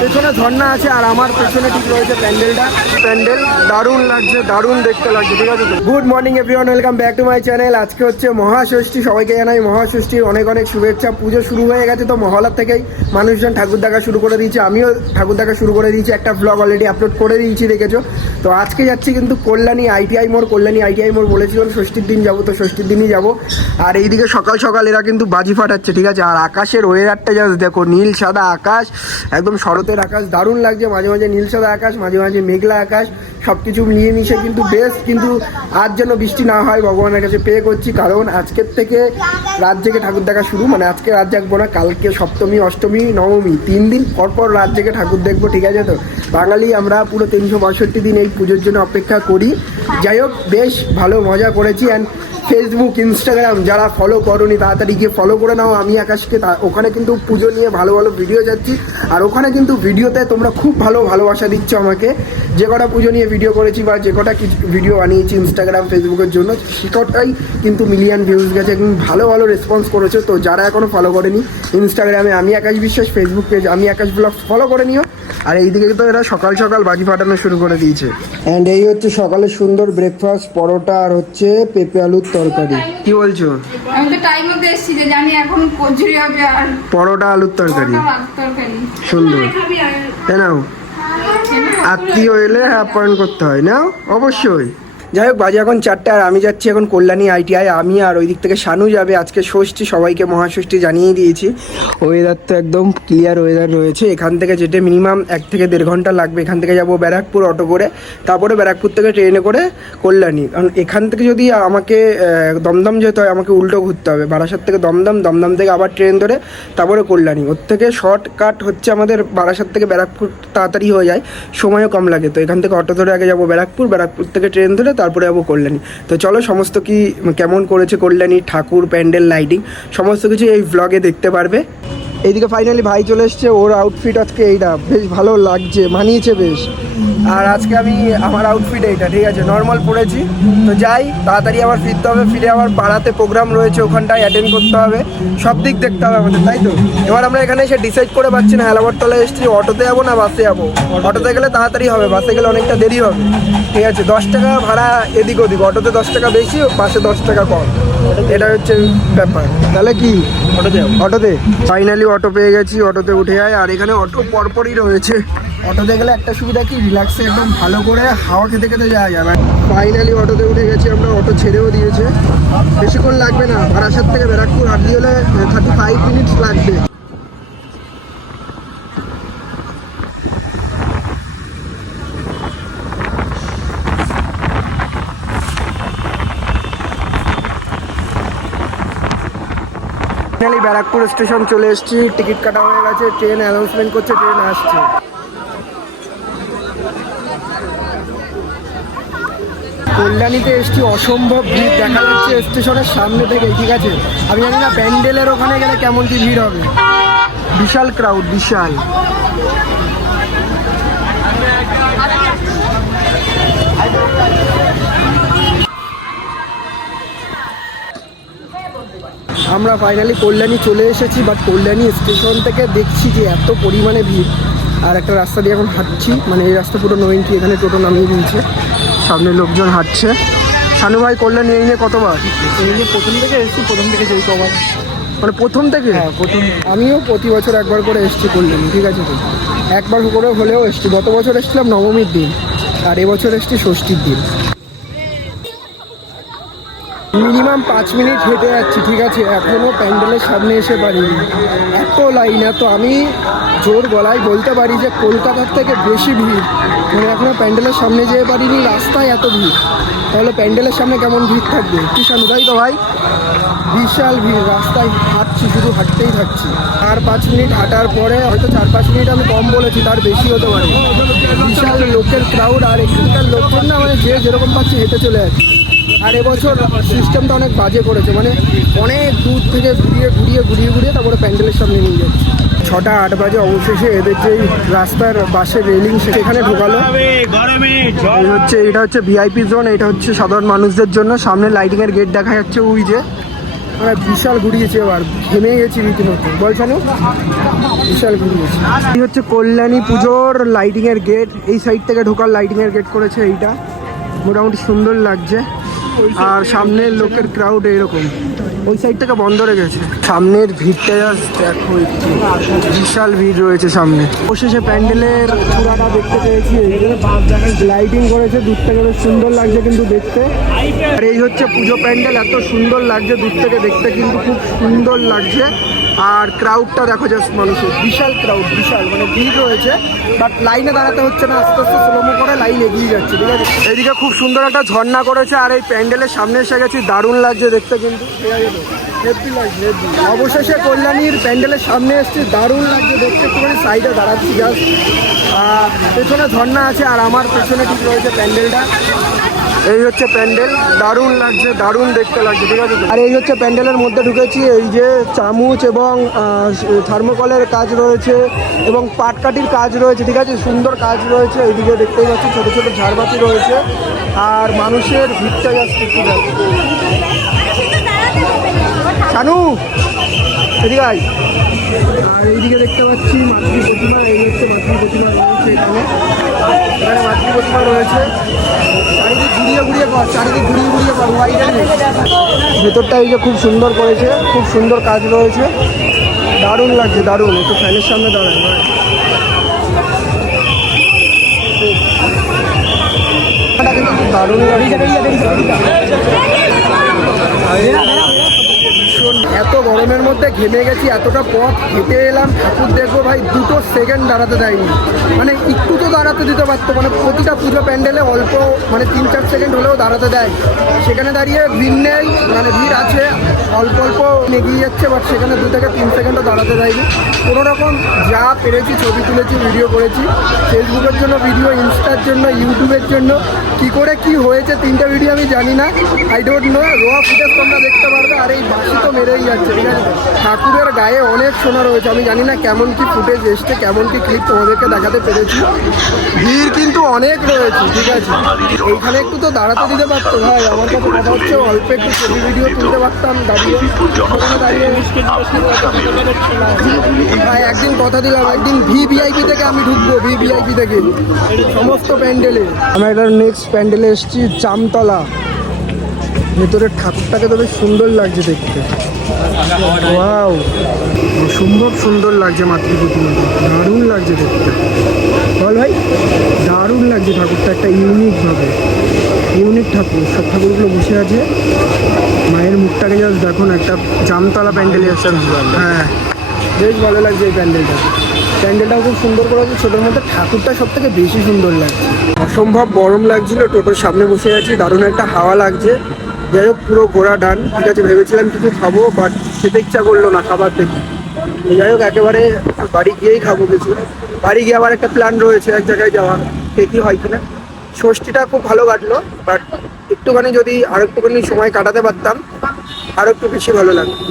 পেছনে ঝর্ণা আছে আর আমার পেছনে ঠিক রয়েছে প্যান্ডেলটা। প্যান্ডেল দারুণ লাগছে, দারুণ দেখতে লাগছে, ঠিক আছে good morning everyone welcome back to my channel আজকে হচ্ছে মহাষষ্ঠী, সবাইকে জানাই মহাষষ্ঠীর অনেক অনেক শুভেচ্ছা। পুজো শুরু হয়ে গেছে তো মহলার থেকেই মানুষজন ঠাকুর দেখা শুরু করে দিয়েছে। আমিও ঠাকুর দেখা শুরু করে দিয়েছি, একটা ব্লগ অলরেডি আপলোড করে দিয়েছি, দেখেছ? তো আজকে যাচ্ছি কিন্তু কল্যাণী আইটিআই মোড়, কল্যাণী আইটিআই মোড় বলেছিলাম ষষ্ঠীর দিন যাব তো ষষ্ঠীর দিনই যাব। আর এইদিকে সকাল সকাল এরা কিন্তু বাজি ফাটাচ্ছে, ঠিক আছে? আর আকাশের ওয়েদারটা জাস্ট দেখো, নীল, সাদা আকাশ, একদম শরতের আকাশ দারুণ লাগছে, মাঝে মাঝে নীল সাদা আকাশ, মাঝে মাঝে মেঘলা আকাশ সব কিছু মিলিয়ে মিশে কিন্তু বেশ, কিন্তু আজ যেন বৃষ্টি না হয়, ভগবানের কাছে পে করছি, কারণ আজকের থেকে রাত জেগে ঠাকুর দেখা শুরু মানে আজকে রাত জাগবো না, কালকে সপ্তমী, অষ্টমী, নবমী, তিন দিন পর পর রাত জেগে ঠাকুর দেখব, ঠিক আছে তো? বাঙালি, আমরা পুরো তিনশো পঁয়ষট্টি দিন এই পুজোর জন্য অপেক্ষা করি। যাই হোক, বেশ ভালো মজা করেছি। অ্যান্ড ফেসবুক ইনস্টাগ্রাম যারা ফলো করনি, তাড়াতাড়ি গিয়ে ফলো করে নাও। আমি আকাশকে তা- ওখানে কিন্তু পুজো নিয়ে ভালো ভালো ভিডিও যাচ্ছি। আর ওখানে কিন্তু ভিডিওতে তোমরা খুব ভালো ভালোবাসা দিচ্ছ আমাকে। যে কটা পুজো নিয়ে ভিডিও করেছি বা যে কটা ভিডিও বানিয়েছি ইনস্টাগ্রাম ফেসবুকের জন্য সে কটাই কিন্তু মিলিয়ন ভিউজ গেছে এবং ভালো ভালো রেসপন্স করেছে। তো যারা এখনও ফলো করেনি ইনস্টাগ্রামে আমি আকাশ বিশ্বাস ফেসবুক পেজ আমি আকাশ ব্লগ ফলো করে নিও। আর এইদিকে তো এরা সকাল সকাল বাজি ফাটানো শুরু করে দিয়েছে। অ্যান্ড এই হচ্ছে সকালে সুন্দর ব্রেকফাস্ট পরোটা আর হচ্ছে পেঁপে আলুর তরকারি। কি বলছো? আমি তো টাইম মতো এসেছি যে জানি এখন কচুরি হবে আর পরোটা আলুর তরকারি। সুন্দর। তাই নাও। আত্মীয় এলে আপ্যায়ন করতে হয়। না অবশ্যই। যাই হোক, বাজে এখন চারটে আর আমি যাচ্ছি এখন কল্যাণী আইটিআই। আমি আর ওই দিক থেকে শানু যাবে, আজকে ষষ্ঠী, সবাইকে মহাষষ্ঠী জানিয়ে দিয়েছি। ওয়েদার তো একদম ক্লিয়ার ওয়েদার রয়েছে। এখান থেকে যেতে মিনিমাম এক থেকে দেড় ঘণ্টা লাগবে। এখান থেকে যাব ব্যারাকপুর অটো করে, তারপরে ব্যারাকপুর থেকে ট্রেনে করে কল্যাণী। কারণ এখান থেকে যদি আমাকে দমদম যেতে হয়, আমাকে উল্টো ঘুরতে হবে। বারাসাত থেকে দমদম দমদম থেকে আবার ট্রেন ধরে তারপরে কল্যাণী। ওর থেকে শর্টকাট হচ্ছে আমাদের বারাসাত থেকে ব্যারাকপুর তাড়াতাড়ি হয়ে যায়। সময়ও কম লাগে। তো এখান থেকে অটো ধরে আগে যাব ব্যারাকপুর। ব্যারাকপুর থেকে ট্রেন ধরে তারপরে যাব কল্যাণী। তো চলো সমস্ত কি কেমন করেছে কল্যাণী, ঠাকুর, প্যান্ডেল, লাইটিং, সমস্ত কিছু এই ব্লগে দেখতে পারবে। এইদিকে ফাইনালি ভাই চলে এসছে, ওর আউটফিট আজকে এইটা বেশ ভালো লাগছে, মানিয়েছে বেশ। আর আজকে আমি আমার আউটফিট এইটা, ঠিক আছে নর্মাল পরেছি। তো যাই, তাড়াতাড়ি আবার ফিরতে হবে, ফিরে আবার পাড়াতে প্রোগ্রাম রয়েছে, ওখানটায় অ্যাটেন্ড করতে হবে। সব দিক দেখতে হবে আমাদের, তাই তো? এবার আমরা এখানে এসে ডিসাইড করে পাচ্ছি না হেলাবরতলায় এসেছি, অটোতে যাব না বাসে যাব? অটোতে গেলে তাড়াতাড়ি হবে, বাসে গেলে অনেকটা দেরি হবে। ঠিক আছে, দশ টাকা ভাড়া এদিক ওদিক, অটোতে দশ টাকা বেশি, বাসে দশ টাকা কম। এটা হচ্ছে ব্যাপার। তাহলে কি? অটোতে অটোতে? ফাইনালি অটো পেয়ে গেছি অটোতে উঠে যায় আর এখানে অটো পরপরই রয়েছে। অটোতে গেলে একটা সুবিধা কি? রিল্যাক্সে একদম ভালো করে হাওয়া খেতে খেতে যাওয়া যাবে। ফাইনালি অটোতে উঠে গেছি আমরা অটো ছেড়েও দিয়েছে। বেশিক্ষণ লাগবে না। বারাসাত থেকে ব্যারাকপুর হাঁটলি হলে থার্টি ফাইভ মিনিটস লাগবে। ফাইনালি ব্যারাকপুর স্টেশন চলে এসেছি। টিকিট কাটা হয়ে গেছে ট্রেন অ্যানাউন্সমেন্ট করছে ট্রেন আসছে। কল্যাণীতে এসছি, অসম্ভব ভিড়, দেখা যাচ্ছে স্টেশনের সামনে থেকে, ঠিক আছে? আমি জানি না প্যান্ডেলের ওখানে গেলে কেমন কি ভিড় হবে। বিশাল ক্রাউড বিশাল। আমরা ফাইনালি কল্যাণী চলে এসেছি বাট কল্যাণী স্টেশন থেকে দেখছি যে এত পরিমাণে ভিড়। আর একটা রাস্তা দিয়ে এখন হাঁটছি মানে এই রাস্তা পুরো এন্ট্রি এখানে টোটো নামিয়ে দিয়েছে। সামনে লোকজন হাঁটছে। শানু ভাই কল্যাণী এই নিয়ে কতবার? এই নিয়ে প্রথম থেকে এসেছি প্রথম থেকে যেই কবার। মানে প্রথম থেকে? হ্যাঁ প্রথম। আমিও প্রতি বছর একবার করে এসেছি কল্যাণী ঠিক আছে? তো একবার করে হলেও এসেছি। গত বছর এসেছিলাম নবমীর দিন আর এবছর এসেছি ষষ্ঠীর দিন। মিনিমাম পাঁচ মিনিট হেঁটে যাচ্ছি, ঠিক আছে? এখনও প্যান্ডেলের সামনে এসে পারিনি। এত লাইন এত আমি জোর গলায় বলতে পারি যে কলকাতার থেকে বেশি ভিড়। মানে এখনও প্যান্ডেলের সামনে যেতে পারিনি, রাস্তায় এত ভিড়। তাহলে প্যান্ডেলের সামনে কেমন ভিড় থাকবে? কি শানু তাই তো ভাই? বিশাল ভিড়, রাস্তায় হাঁটছি, শুধু হাঁটতেই থাকছি। আর পাঁচ মিনিট হাঁটার পরে হয়তো চার পাঁচ মিনিট আমি কম বলেছি, তার বেশি হতে পারে। বিশাল লোকের ক্রাউড আর এখানকার লোকজন না মানে যে যেরকম পাচ্ছে হেঁটে চলে যাচ্ছে। আর এবছর সিস্টেমটা অনেক বাজে করেছে মানে অনেক দূর থেকে ঘুরিয়ে ঘুরিয়ে ঘুরিয়ে ঘুরিয়ে তারপরে প্যান্ডেলের সামনে নিয়ে যাচ্ছে। ছটা আট বাজে অবশেষে এদের যে রাস্তার বাসের রেলিং সেখানে ঢোকালো। হচ্ছে এটা হচ্ছে ভিআইপি জোন এটা হচ্ছে সাধারণ মানুষদের জন্য। সামনে লাইটিং এর গেট দেখা যাচ্ছে ওই যে। আমরা বিশাল ঘুরিয়েছে এবার ঘেমে গেছি রীতিমতো। বল শানু? বিশাল ঘুরিয়েছে। এই হচ্ছে কল্যাণী পুজোর লাইটিং এর গেট এই সাইড থেকে ঢোকার লাইটিং এর গেট করেছে এইটা। মোটামুটি সুন্দর লাগছে। সামনের লোকের ক্রাউড এরকম। ওই সাইডটাকে বন্ধ গেছে সামনের ভিড়টা দেখো একটু। বিশাল ভিড় রয়েছে সামনে। অবশেষে প্যান্ডেলের চূড়াটা দেখতে পেয়েছি। লাইটিং করেছে। দূর থেকে বেশ সুন্দর লাগছে কিন্তু দেখতে। আর এই হচ্ছে পুজো প্যান্ডেল। এত সুন্দর লাগছে দূর থেকে দেখতে কিন্তু খুব সুন্দর লাগছে। আর ক্রাউডটা দেখো জাস্ট মানুষের বিশাল ক্রাউড বিশাল মানে ভিড় রয়েছে বাট লাইনে দাঁড়াতে হচ্ছে না আস্তে আস্তে স্লোমো করে লাইন এগিয়ে যাচ্ছে ঠিক আছে? এইদিকে খুব সুন্দর একটা ঝর্ণা করেছে আর এই প্যান্ডেলের সামনে এসে গেছি দারুণ লাগছে দেখতে কিন্তু। অবশেষে কল্যাণীর প্যান্ডেলের সামনে এসেছি দারুণ লাগছে দেখতে একটুখানি সাইডে দাঁড়াচ্ছি জাস্ট পেছনে ঝর্ণা আছে আর আমার পেছনে ঠিক রয়েছে প্যান্ডেলটা। এই হচ্ছে প্যান্ডেল দারুণ লাগছে, দারুণ দেখতে লাগছে, ঠিক আছে? আর এই হচ্ছে প্যান্ডেলের মধ্যে ঢুকেছি, এই যে চামচ এবং থার্মোকলের কাজ রয়েছে এবং পাটকাঠির কাজ রয়েছে, ঠিক আছে সুন্দর কাজ রয়েছে, এইদিকে দেখতেই পাচ্ছি, ছোটো ছোটো ঝাড়বাতি রয়েছে আর মানুষের ভিড়টা যাচ্ছে। শানু, এদিকে আয়। আর এইদিকে দেখতে পাচ্ছি মাতৃ প্রতিমা, এই হচ্ছে মাতৃ প্রতিমা রয়েছে এখানে। এখানে মাতৃ প্রতিমা রয়েছে। চারিদিক ঘুরিয়ে ঘুরিয়ে চারিদিক ঘুরিয়ে ঘুরিয়ে ভেতরটা এই যে খুব সুন্দর করেছে, খুব সুন্দর কাজ রয়েছে। দারুণ লাগছে, দারুণ, একটু ফ্যানের সামনে দাঁড়ায়। দারুণ লাগছে। মধ্যে ঘেমে গেছি, এতটা পথ হেঁটে এলাম। ঠাকুর দেখব ভাই, দুটো সেকেন্ড দাঁড়াতে দেয়নি। মানে একটু তো দাঁড়াতে দিতে পারতো মানে প্রতিটা পুজো প্যান্ডেলে অল্প মানে তিন চার সেকেন্ড হলেও দাঁড়াতে দেয়। সেখানে দাঁড়িয়ে ভিড় নেই মানে ভিড় আছে। অল্প অল্প এগিয়ে যাচ্ছে বাট সেখানে দু থেকে তিন সেকেন্ডও দাঁড়াতে দেয়নি। কোনো রকম যা পেরেছি, ছবি তুলেছি ভিডিও করেছি ফেসবুকের জন্য ভিডিও ইনস্টার জন্য ইউটিউবের জন্য, কি করে কি হয়েছে, তিনটে ভিডিও আমি জানি না। I don't know raw footage তোমরা দেখতে পারবে, আর এই বাসি তো মেরেই যাচ্ছে, ঠিক আছে? ঠাকুরের গায়ে অনেক সোনা রয়েছে, আমি জানি না কেমন কি ফুটেজ এসছে, কেমন কি ক্লিপ তোমাদেরকে দেখাতে পেরেছি। ভিড় কিন্তু অনেক রয়েছে, ঠিক আছে? এইখানে একটু তো দাঁড়াতে দিতে পারতো, ভাই, আমার কাছে কথা হচ্ছে অল্প একটু ছবি ভিডিও তুলতে পারতাম ওখানে ভাই, একদিন কথা দিলাম, একদিন ভি ভিআইপি থেকে আমি ঢুকবো ভি ভিআইপি থেকে। সমস্ত প্যান্ডেলে। আমরা এটার নেক্সট প্যান্ডেলে এসেছি জামতলা ভেতরের ঠাকুরটাকে তো সুন্দর লাগছে দেখতে। ওয়াও অসম্ভব সুন্দর লাগছে মাতৃ প্রতিমাটা দারুণ লাগছে দেখতে। বল ভাই, দারুণ লাগছে ঠাকুরটা, একটা ইউনিক ইউনিকভাবে ইউনিক ঠাকুর। সব ঠাকুরগুলো বসে আছে। মায়ের মুখটাকে জাস্ট দেখুন একটা জামতলা প্যান্ডেলে হ্যাঁ। বেশ ভালো লাগছে এই প্যান্ডেলটা। প্যান্ডেলটাও খুব সুন্দর করেছে। ছোটোর মধ্যে ঠাকুরটা সব থেকে বেশি সুন্দর লাগছে। অসম্ভব গরম লাগছিল, টোটোর সামনে বসে আছি, দারুণ একটা হাওয়া লাগছে। যাই হোক, পুরো ঘোড়া ডান, ঠিক আছে, ভেবেছিলাম কিছু খাব বাট খেতে ইচ্ছা করল না, খাবার থেকে যাই হোক, একেবারে বাড়ি গিয়েই খাব কিছু। বাড়ি গিয়ে আবার একটা প্ল্যান রয়েছে এক জায়গায় যাওয়া দেখি হয় কিনা। ষষ্ঠীটা খুব ভালো কাটলো বাট একটুখানি যদি আর একটুখানি সময় কাটাতে পারতাম আর একটু বেশি ভালো লাগতো।